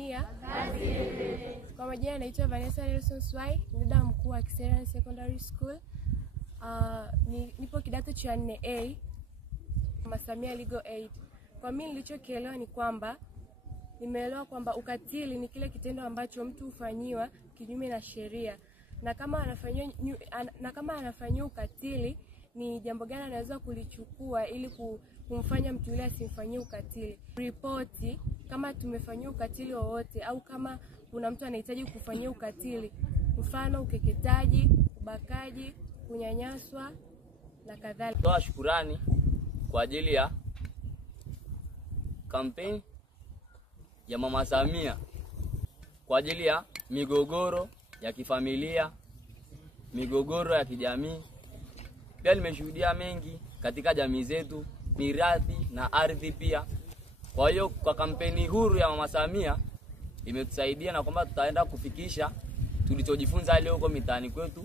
Samia. Kwa majina naitwa Vanessa Nelson Swai, dada mkuu wa Kisera Secondary School. Nipo kidato cha 4A, Mama Samia Legal Aid. Kwa mimi nilichokielewa ni kwamba nimeelewa kwamba ukatili ni kile kitendo ambacho mtu hufanyiwa kinyume na sheria. Na kama anafanywa ukatili, ni jambo gani anaweza kulichukua ili kumfanya mtu yule asimfanyie ukatili. Ripoti kama tumefanyia ukatili wowote au kama kuna mtu anahitaji kufanyia ukatili, mfano ukeketaji, ubakaji, kunyanyaswa na kadhalika. Toa shukrani kwa ajili ya kampeni ya Mama Samia kwa ajili ya migogoro ya kifamilia, migogoro ya kijamii. Pia nimeshuhudia mengi katika jamii zetu, mirathi na ardhi pia. Kwa hiyo kwa kampeni huru ya Mama Samia imetusaidia na kwamba tutaenda kufikisha tulichojifunza leo huko mitaani kwetu